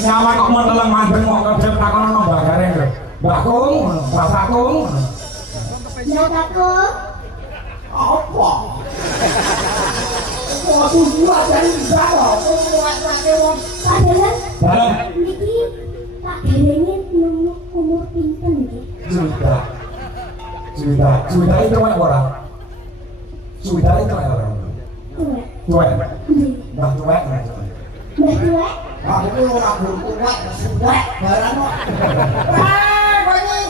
Nyawa kok meneleng mandeng kok kedep takono nang bagare lho. Mbak Kung, Bapak Kung. Ya Kakung. Apa? Kok tujuh dari bisa kok? Kok wong Padahal Dalam niki tak derenge umur pinten nggih? Sudah itu wae ora. Sudah itu wae ora. Tuwek. Tuwek. Nggih. Mbah tuwek. Mbah tuwek. aku ora tuwek, suwek barang kok. Kowe iki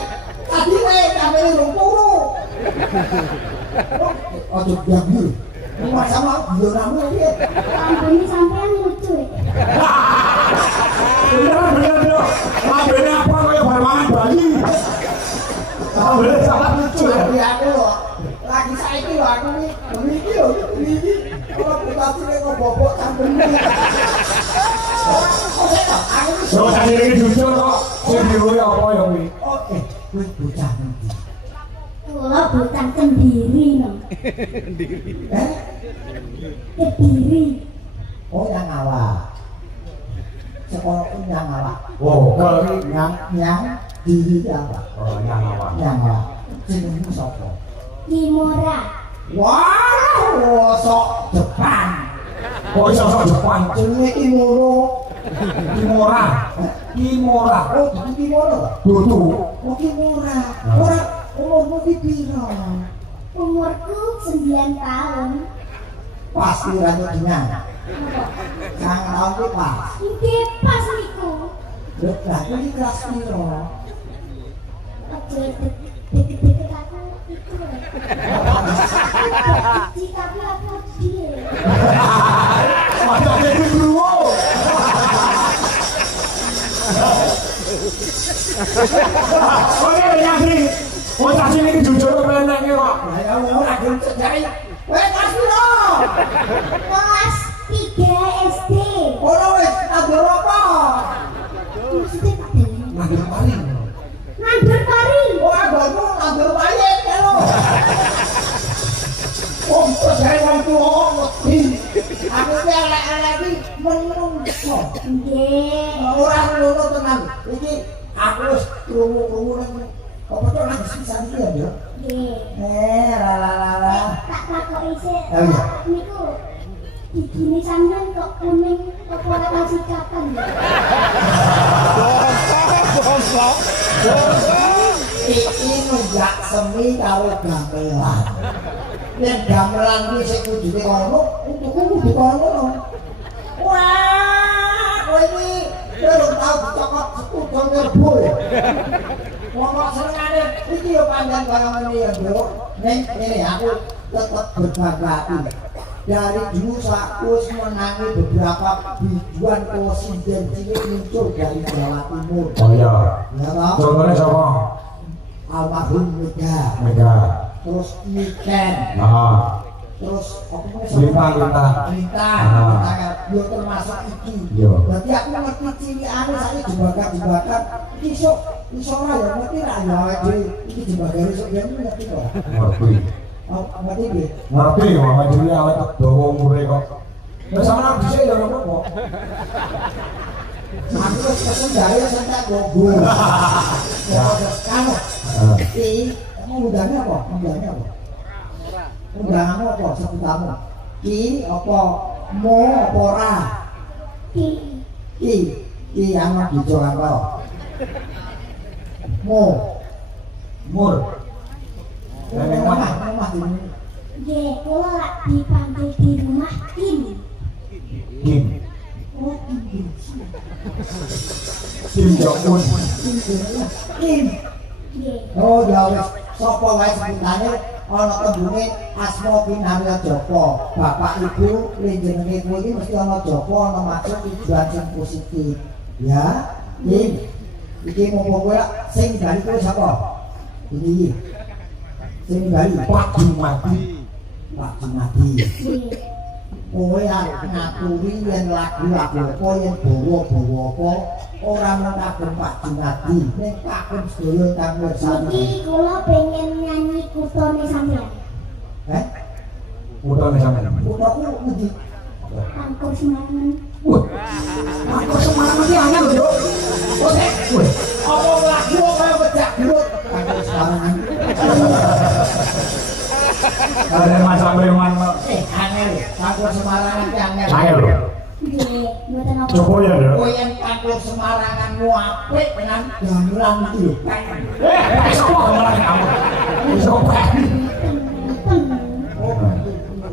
tadi wae kabeh rong turu. Aduh diambil. Rumah sama bionamu piye? Ampun sampean lucu. Bener. Ambene apa kaya barmangan bayi. Ambene sangat lucu ya. Iya aku loh. Lagi saiki lho aku iki lho iki. Ora berarti nek bobok sampun iki. So tadi iki jujur kok sing diuwe apa ya kuwi? Oke, kuwi bocah ndi? Kula bocah Kendiri no. Kediri. Oh yang awak. Sekolah pun yang awak. Oh, Yang diri apa? oh nyang awak. Yang awak. Jenengmu sapa? Kimura. Wah, sok Jepang. Kok iso sok Jepang? Jenenge Kimura. Kimura. Kimura. Oh, jadi Kimura. Dudu. Oh, Kimura. Ora umurmu ki piro? Umurku 9 tahun. Pasti ora dengan. Sang tahun ki pas. Nggih pas niku. Lho, lah kuwi kelas piro? Aja deket-deket aku itu. Jika aku dia. Macam iki bruwo. Oke, nyangri. Bocah sing iki jujur menenge kok. Lah ya ora gelem cedhaki. Kowe kelas piro? Kelas 3 SD. Ora wis anggur apa? Maksudnya Pak Deli. Nandur paling. Nandur pari. Oh, anggur anggur payet lho. Wong cedhaki wong tuwa wedi. Aku ki elek-elek iki menungso. Nggih. Ora ngono tenan. Iki aku wis krungu-krungu nang apa to nang sisan iki ya. Nggih. La. Tak takoki sik. Oh, iya. Niku gini sampean kok kuning apa ora tau sikatan. Iki nunggak semi karo gamelan. Yen gamelan kuwi sing kudune kono, untukku kudu kono. Wah, kowe iki durung tau dicokot sekudung ngerbo. Wong kok senengane iki yo panjang banget ya, Bro. Ning ngene aku tetep berbangga hati. Dari dulu aku menangi beberapa biduan presiden cilik muncul dari Jawa Timur. Oh iya. Ya toh? Contohnya siapa? Almarhum Mega. Mega. Terus Niken. Ah. Terus apa Lintang. Lintang. Yo termasuk iki. Iya. Berarti aku ngerti cilikane saiki jebakan-jebakan iki iso ora ya ngerti ra ya awake iki jebakan iso ben ngerti kok. Ngerti. Oh, ngerti nggih. Ngerti kok majune awet dawa umure kok. Wis sampeyan dhisik ya ora apa. Aku wis pesen gawe sing tak gogo. Ya, kamu. Iki undangnya apa? Undangnya apa? Undanganmu apa sebutamu? Ki apa mo apa ora? Ki ana dijo apa? Mo. Mur. Neneng Omah mana? Nggih, kula lak dipanggil di rumah Kim. Kim. Oh, Kim. Kim Jong Un. Kim. Nggih. Oh, ya wis sapa wae sebutane ana tembunge asma kinarya Joko. Bapak Ibu jenenge kowe iki mesti ana Joko, ana maksud tujuan sing positif. Ya, Kim. Iki mumpung kowe sing bali kowe sapa? Ini. Sing bali Pak Jumadi. Pak Jumadi. Nggih. Kowe arep ngaturi yen lagu-lagu apa yen bawa-bawa apa ora mung kagem Pak Jumadi, ning kagem sedaya kang mirsani. Niki kula pengen nyanyi kutone sampean. Eh? Utane sampeyan. Kuthaku ngendi? Angkor Semarang. Wah. Aku Semarang iki angel lho, Nduk. Oke. Wih. Apa lagu kaya becak gerut? Aku Semarang. Ada masalah preman. Angel. Aku Semarang iki angel. Angel lho. Nggih, mboten apa. Coba ya, Nduk. Kowe yen kanggo Semaranganmu apik tenan gamelan iki lho. Iso kok malah kamu. Iso kok.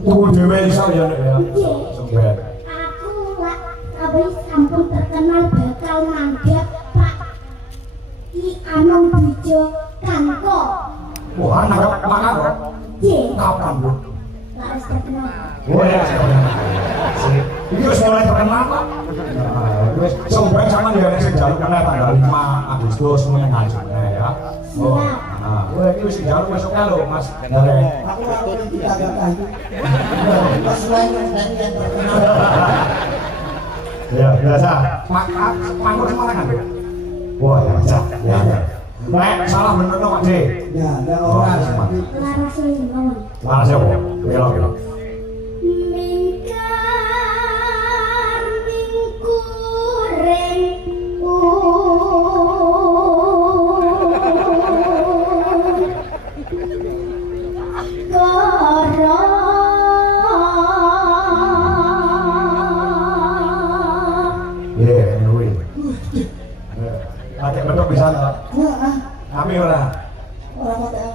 Tuku dhewe iso ya, Nduk ya. Sampai. Aku lak kabeh sampun terkenal bakal nanggap Pak Ki Anom Bijo Kanko. Wah, nanggap makan kok. Nggih, Kapan, Bu? lak wis terkenal. Oh ya, ini wis mulai terkenal kok. Wis sampai sama dia nek jaluk kena tanggal 5 Agustus meneng aja ya. Oh. Nah, kowe iki wis jaluk besok lho, Mas. Ndare. Aku ora pengen ditagak iki. Pas lain yang terkenal. Ya, biasa. Mangkuk Semarang kan? Wah, ya, cak. Ya. Nek salah bener kok, Pak De. Ya, ada orang seperti Laras ngomong. Laras ya, Bu. Kira-kira. Mingkar mingkuring koro Iya, kuwi. Pakai betok bisa ta? Kami ora. orang kota.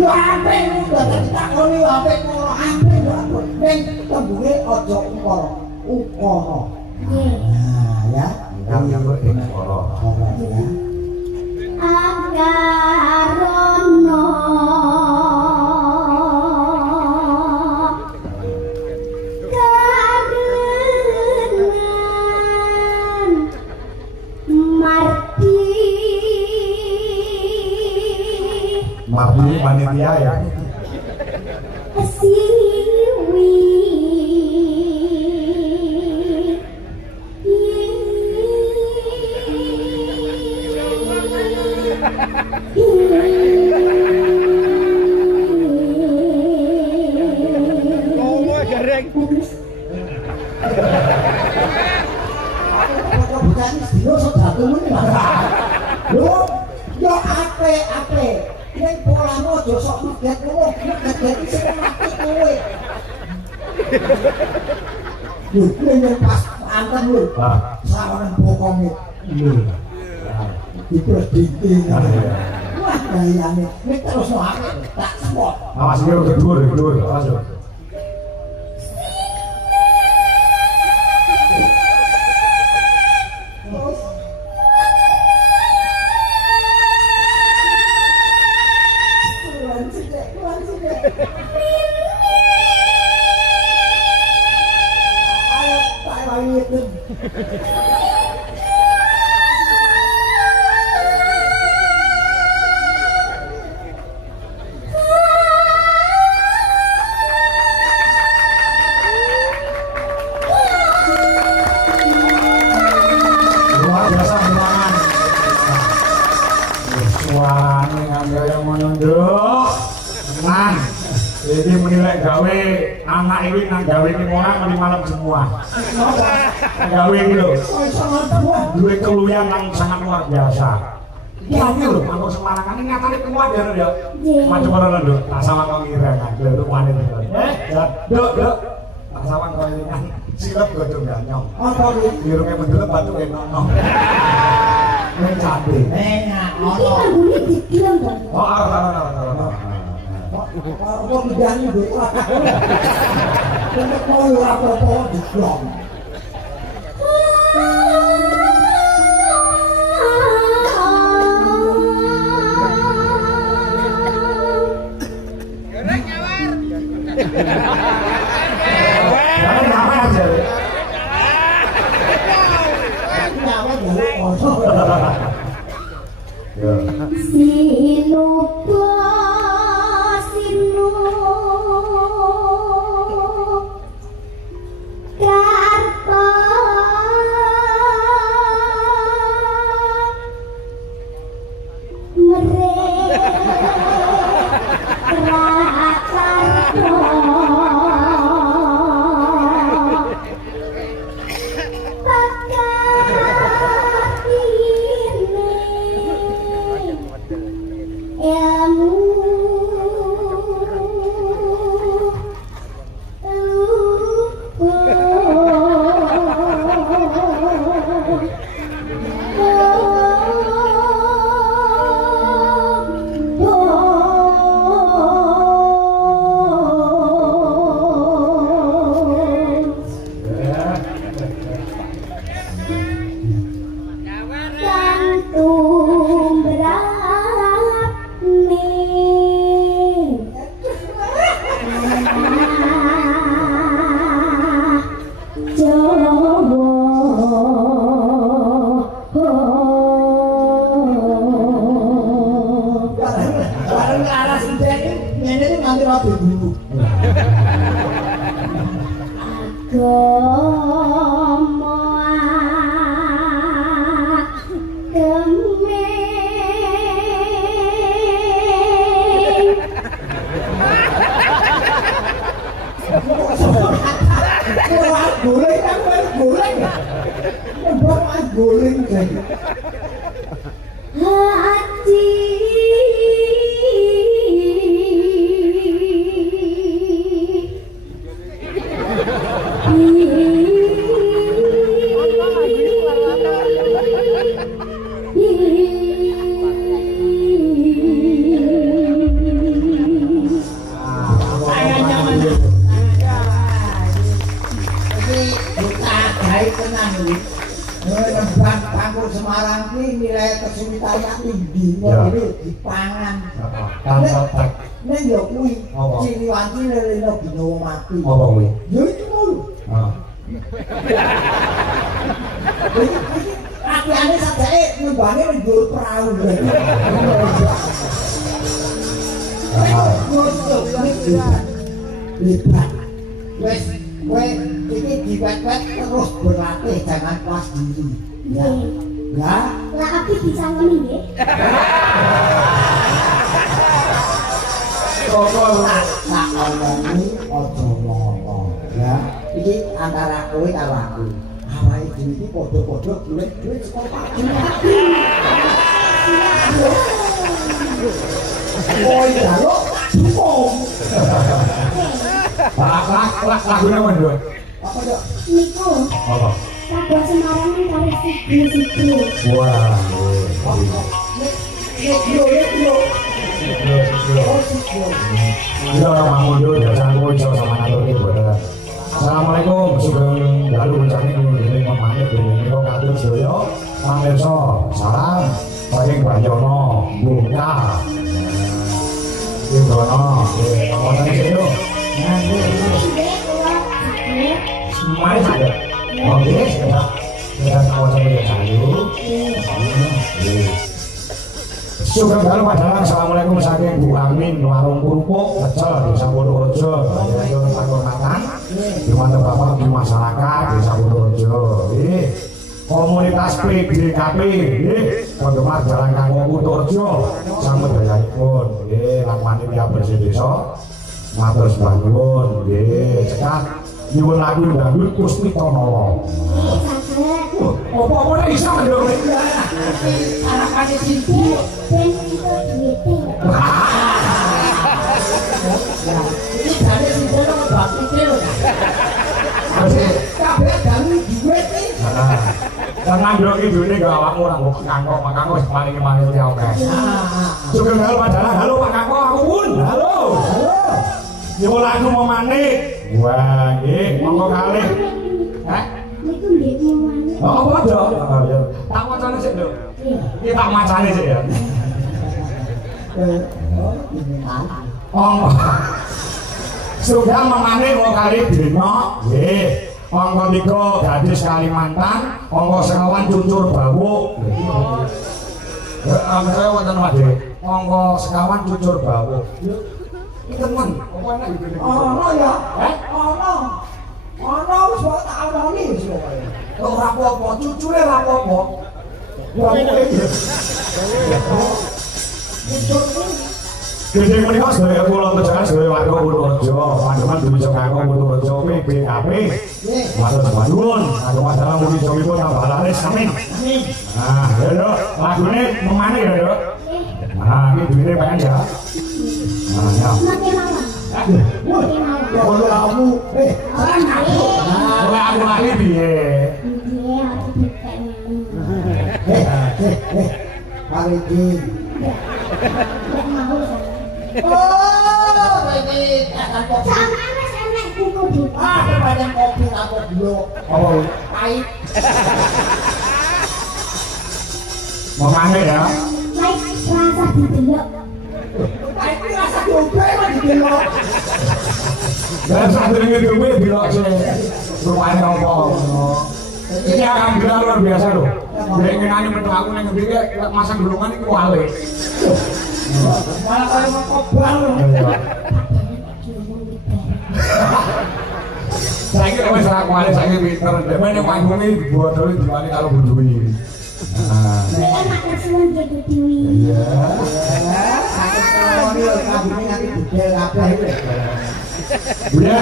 Yo apik udah ditakoni apik kok apik lho. Ning tembunge aja ukara. Ukara. nggih Nah, ya. Kami yang berikoro. Ya. akarono karengan marti Mabdi panitia ya. siwi Kok bukan sedino sedatu men. Lho, yo apik. Ning polamu aja sok maget ngono, maget iki sing mati kowe. Lho, ning pas anten lho. Ah. Sawangan bokonge. Lho. Diterus dinting. Ah, iya. Wah, gayane. Nek terus apik tak spot. Awas iki udah dhuwur. Awas. Ayo, tak wangi. Luar biasa ruangan. Suarane ngambil yang menunduk. Nang, ini menilai gawe anak ini nang gawe ini orang mending malam semua. Gawe ini loh. Dua keluyan yang sangat luar biasa. Ya ini loh, Mangkok Semarang ini nyatanya kuat ya, ya. Macam mana loh, tak sama kau ngira kan, loh, wanita loh. Dok. Tak sama kau ini kan, silap godong ganyong. Apa iki? Birungnya mendelep batu kayak nong. Ini cabai. Enak, iki ono. kanggone dikirim to. Oh, arah. Apa bidangnya duit wakak. Untuk mau apa-apa diblok. Jangan nama aja. Nyawa dulu ono. Ya. Sinupa sinu karta mereka Agama guling kan guling bukan guling kan hati Semarang ini nilai kesulitannya tinggi, Ya. ini dipangan. Tanpa Nek yo kuwi Apa? Siliwangi lelene dino mati. apa kuwi? Yo itu mulu. Ane sajake nembane ning dhuwur perahu. Libat. Wes, kowe iki diwet-wet terus berlatih jangan puas diri. Ya. Ya. lah abdi disangoni nggih. Tak omongi aja ngomong. Ya. Iki antara kowe karo aku. Awake dhewe iki padha-padha duit-duit saka pagi. Oh iya lo, Lagu nama dua. apa yo? Niku Apa? Lagu Semarang kali situ. Wah. Iya orang Mamudu, biasa aku iso sama natur ini buat. Assalamualaikum, sugeng dalu bencana ini memanit ini kok ngatur Joyo, Pamirsa, salam, paling Bayono, Bungka, Yudono, kawasan situ, semuanya ada. Oke, sudah kawasan Bayono. Sugeng dalu padahal assalamualaikum saking Bu Amin warung kerupuk Pecel Desa Purworejo Banjarnegara Pakurmatan Gimana Bapak di masyarakat Desa Purworejo komunitas PBKP penggemar Jalan Kangkung Purworejo sambut dayanipun lan panitia bersih desa matur sembah nuwun cekak nyuwun lagu dangdut Puspito Nolo. Apa-apa nek iso lho Anak-anak situ. Ben itu duitnya. Ini dari situ lo bakti lo. Kabeh dari duit iki. Karena ndok iki duwite gak awakmu ora kok kangkok makangko wis paling panitia oke. Sugeng halo padahal halo Pak Kangkok aku pun. Halo. Nyuwun lagu memane. Wah, nggih, monggo kalih. Hah? Niku nggih mana? Oh, apa dong? Oh, ya. Tak macane sik, Nduk. Iki tak macane sik ya. Oh. Sugeng memane wong kali dina. Nggih. Angka 3 Gadis Kalimantan, angka 9 Cucur Bawuk. Saya wonten Pak. Angka 9 Cucur Bawuk. Iki temen, apa enak iki? Ono ya. Ono wis kok tak omoni wis kok. Ora apa-apa, cucure ora apa-apa. Bawoke iki. Jadi menikah sedaya kula tejakan sedaya warga Purworejo, panjenengan bisa kanggo Purworejo PBKP. Matur sembah nuwun, kanggo masalah mugi jogipun tambah laris amin. Nah, ya Dok, lagune memane ya Dok. Nah, iki duwite pengen ya. Nah, ya. Makin mawon. Makin mawon. Ono kamu Orang nggih. Ora aku lali piye? Nggih, aku dipengen. Mari iki. Nggak mau saya. Oh, ini tak kopi. Sama mas enak buku di. Ah, kepada kopi aku dulu. Apa kuwi? Pahit. Memane ya. Baik rasa didelok. Pahit ini rasa dobe kok didelok. Dan sadurunge duwe dilok sih. Rupane apa ngono. Ini alhamdulillah luar biasa loh. Nek ngenani metu aku ning ngendi ki masang gulungan iku wale. Malah kaya mau kobal. Saiki wis ra kuwi saiki pinter. Dene panggung iki bodole diwani karo bojoe. Nah. Gue kan makan seneng gitu Dewi. Iya. Sakit kalau ini kabinnya nanti detail kabeh itu. Iya.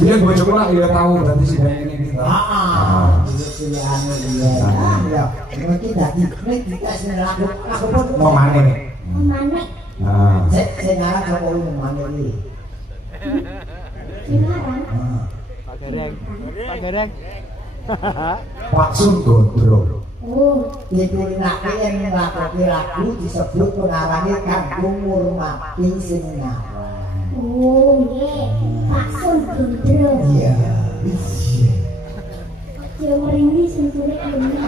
Dia bojoku lah ya tahu dadi sidang ini kita. Heeh. Pilihan dia. Ya, mungkin dadi nek dites lagu pun Memane. Mana? Nah. Saya ngarang Jokowi memane iki. Sekarang. Pak Gereng. Pak Sundondro. Oh, Itu nak yen nglakoni lagu disebut pengarane Kanggung Murmati sing ngarang. oh, ye. Pak Sundondro. Iya. Dia merinding sentuhnya ini.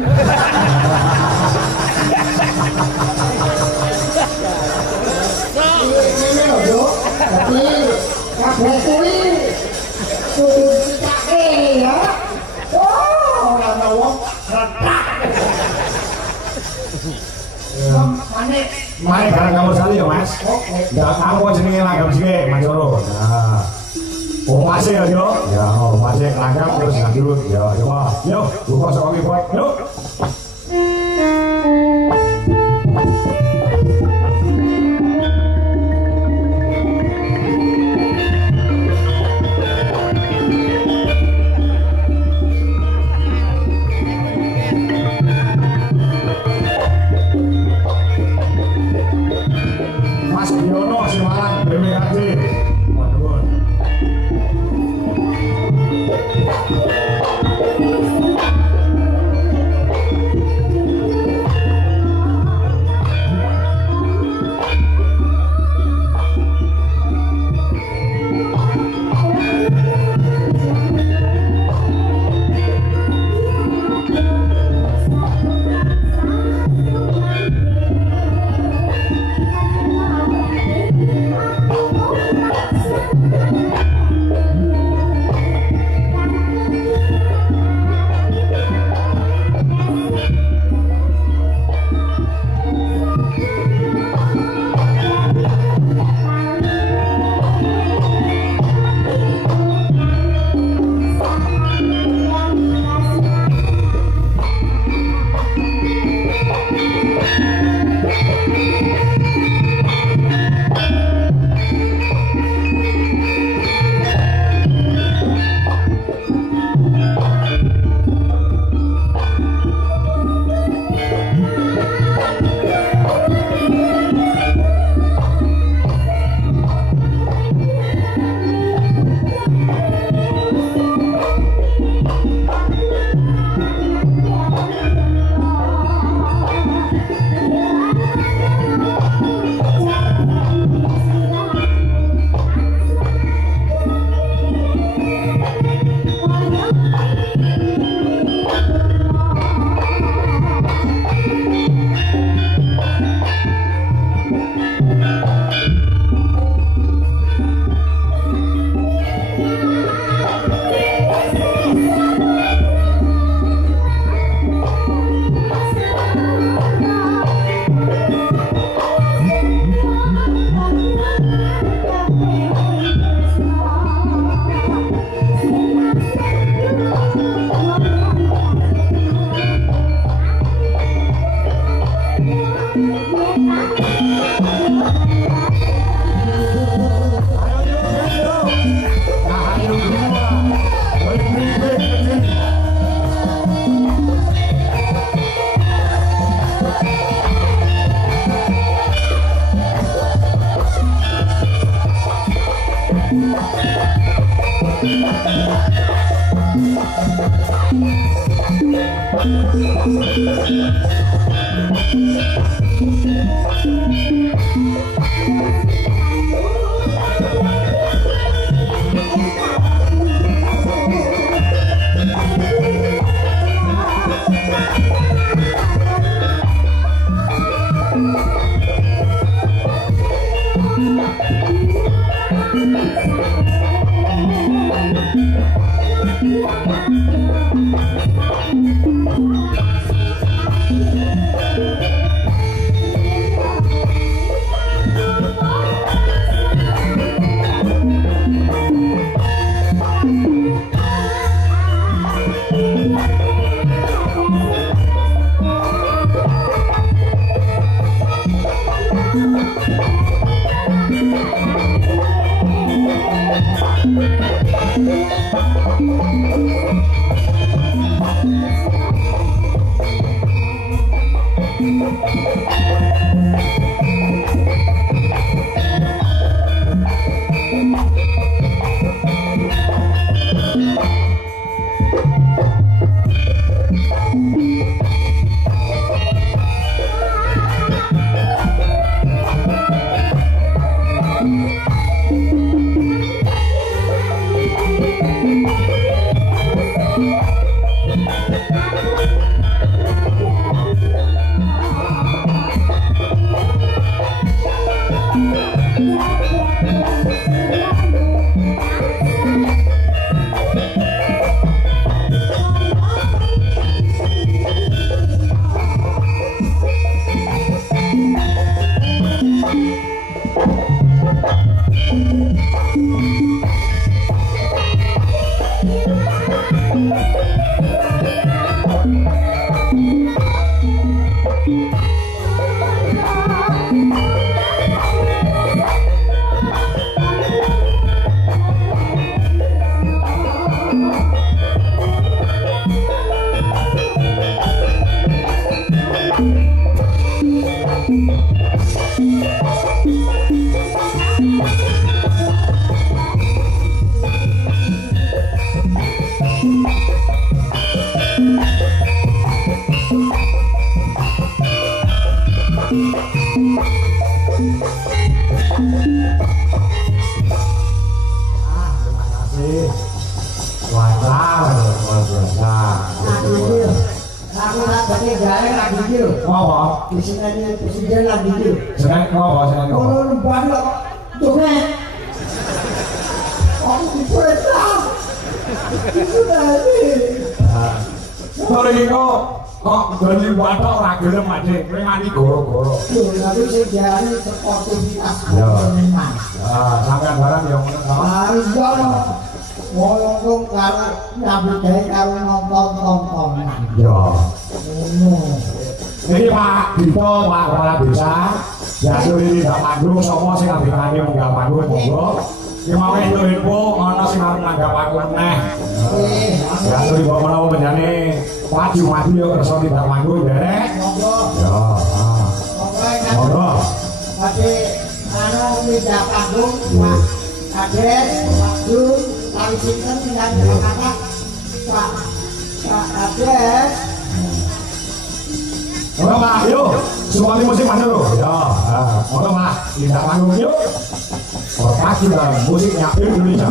Ini lho, Yo. Tapi kabeh kuwi kudu dicake ya. Oh, ora ana wong retak. Mane Mari bareng kamu sekali ya Mas. Enggak tahu jenenge langgam sike Mas Yoro. Nah. Oh masih ya yo. Ya, oh masih langgam terus lanjut. Ya, coba. Yuk, buka sok keyboard. Yuk. Mas Biono Simalan BWKJ. Waduh. Kok goni watok ora gelem Dik, kowe nganti goro-goro. Tapi sing diarani sportivitas Ya. seniman. Sampeyan barang ya ngono to. Harus jono. Ngomong karo nyambut gawe karo nonton-nontonan. Ya. Ngono. Iki Pak Dito, Pak Kepala Desa. Jatuh ini tidak panggung, semua sing ambekane munggah panggung monggo. Ki mau entuk info ana sing arep nanggap aku meneh. Jatuh di bawah menawa penjane maju yo kersa tidak manggung derek. Monggo. Ya. Monggo. Tapi anu pindah panggung Pak Kades, Pak Jun, Pak Sinten pindah kata Pak Kades. Oke Pak, yuk. Semuanya musik mana lo? Ya. Oke Pak, tidak manggung yuk. Pagi musik nyapir Indonesia.